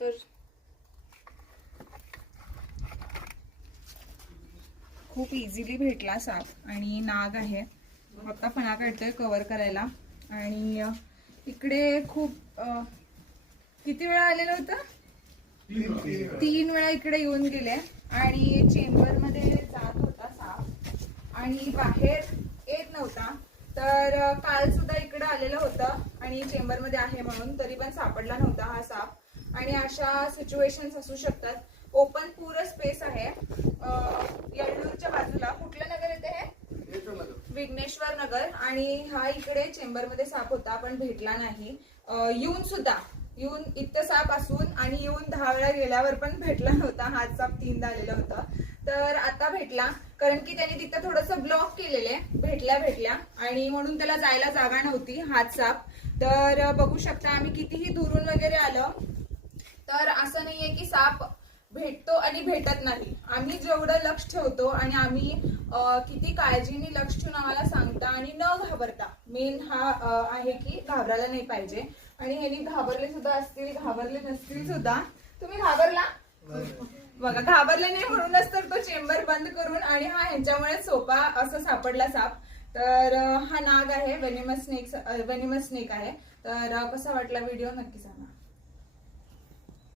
तर खूप इझिली भेटला साप आणि नाग आहे. आता फणा काढतोय कव्हर करायला. आणि इकडे खूप किती वेळा आलेलं होतं? 3 वेळा इकडे येऊन गेले आणि चेंबर मध्ये जात होता साप आणि बाहेर येत नव्हता. तर काल सुद्धा इकडे आलेलं होतं आणि चेंबर मध्ये आहे म्हणून, तरी पण सापडला नव्हता हा साप. आणि अशा सिच्युएशन्स असू शकतात. ओपन पूर्ण स्पेस आहे. येळ्ळूरच्या बाजूला कुठलं नगर येते हे? विघ्नेश्वर नगर. आणि हा इकडे चेंबर मध्ये साप होता पण भेटला नाही. येऊन इथं साप असून आणि येऊन 10 वेळा गेल्यावर पण भेटला नव्हता. हाच साप 3दा आलेला होता. तर आता भेटला, कारण की त्यांनी तिथं थोडंसं ब्लॉक केलेले भेटल्या आणि म्हणून त्याला जायला जागा नव्हती हाच साप. तर बघू शकता आम्ही कितीही दुरून वगैरे आलं तर असं नाहीये की साप भेटतो आणि भेटत नाही. आम्ही जेवढं लक्ष ठेवतो आणि आम्ही किती काळजीने लक्ष ठेवून आम्हाला सांगता आणि न घाबरता, मेन हा आहे की घाबरायला नाही पाहिजे. आणि ह्यांनी घाबरले सुद्धा असतील, घाबरले नसतील सुद्धा. तुम्ही घाबरला? बघा, घाबरले नाही म्हणूनच तर तो चेंबर बंद करून आणि हा ह्यांच्यामुळे सोपा असं सापडला साप. तर हा नाग आहे, वेनिमस स्नेक आहे. तर कसा वाटला व्हिडिओ नक्की सांगा.